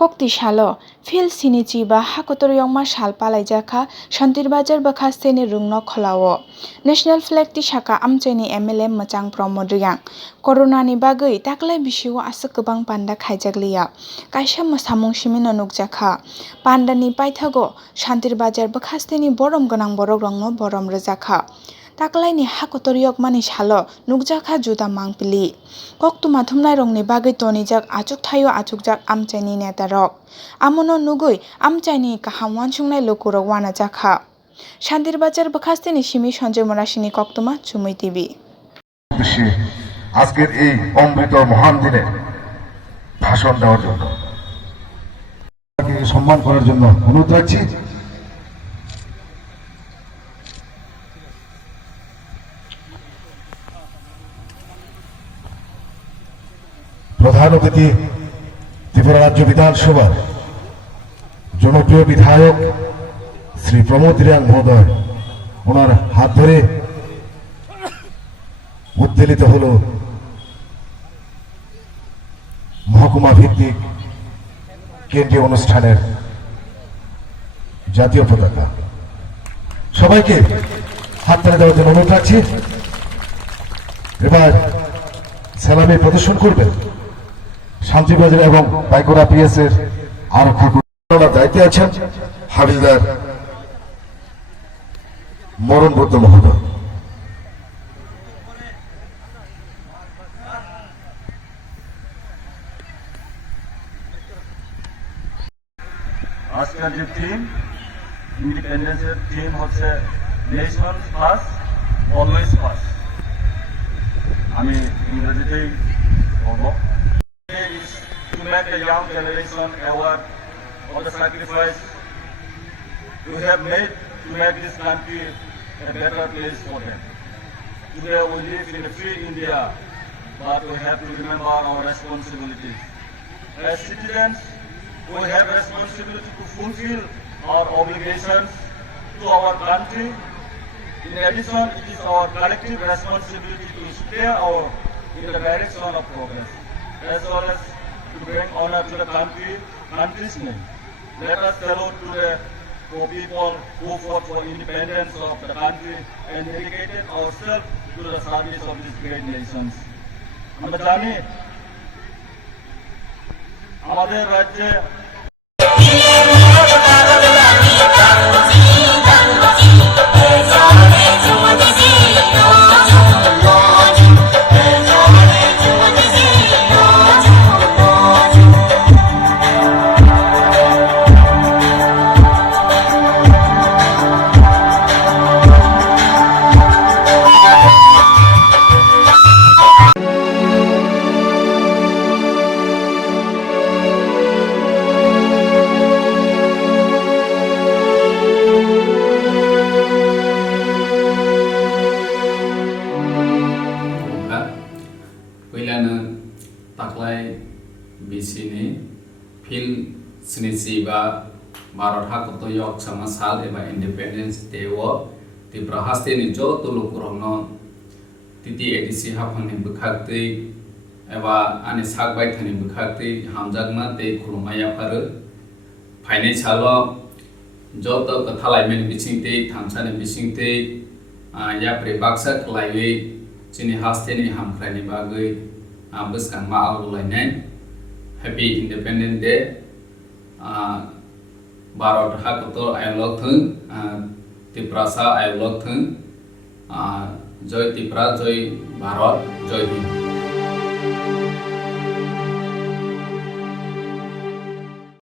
kokti shalo phil sinichi ba hakotoryongma shal palaijaka shantirbajar ba khasteni rungno kholao national flag ti saka amchaini MLA Machang Pramod Riyang corona ni bagui taklai bisio asuk gobang panda khaijakliya kaisa samung simino nukjaka panda ni paithago shantirbajar ba khasteni borom ganang borok rongno borom rejaka taklai ni hakotoryok mani shalo nukjaka juda mangpili koktuma thumnai rongni bagui tonijak achuk thayo achukjak amchaini netarok amono nugui amchaini kaham wansungnai lokurok wana jakha Santirbazar বখাস্তেনি সিমি সঞ্জয় মরাসিনী কক্তমা চুমুই TV আজকের এই অমৃত মহান দিনে ভাষণ দেওয়ার জন্য সম্মান করার জন্য অনুরোধ রাখছি। প্রধান অতিথি ত্রিপুরা রাজ্য বিধানসভার জনপ্রিয় বিধায়ক শ্রী প্রমোদ রিয়াং মহোদয়, ওনার হাত ধরে উদ্বেলিত হল মহকুমা ভিত্তিক কেন্দ্রীয় অনুষ্ঠানের জাতীয় পতাকা। সবাইকে হাততালি দেওয়ার জন্য অনুরোধ রাখছি। এবার সালামি প্রদর্শন করবেন শান্তিবাজার এবং বাইকোরা PS এর আরক্ষা কর্মীর দায়িত্বে আছেন হাবিলদার মরণ বুদ্ধ মহোদয়। আজকের যে থিম ইন্ডিপেন্ডেন্সের থিম হচ্ছে নেশন ফার্স্ট অলওয়েজ ফার্স্ট। আমি ইংরেজিতেই বলবো। To make the young generation aware of the sacrifice we have made to make this country a better place for them. Today we live in a free India, but we have to remember our responsibilities. As citizens, we have responsibility to fulfill our obligations to our country. In addition, it is our collective responsibility to steer in the direction of progress, as well as to bring honor to the country's name. Let us salute to the people who fought for independence of the country and dedicated ourselves to the service of these great nations. আমরা জানি আমাদের রাজ্যে taklai bisini phil sinisi ba Bharat hakotoyok samasal eba independence dewo ti prahaste ni jo tulukurongno titi edisi hafani bukhakti eba ani sakbai thani bukhakti hamjagma te khulumaya paru phaine chalo jo to kathalai men bisingte thamsani bisingte ya pre baksa khlaiwe chini haste ni hamkhrani bagui Buskang Ma'al Lainai Happy Independence Day Bharat Hakoto Ayolok Thung Tiprasa Ayolok Thung Joy Tipra Joy Bharat Joy Hind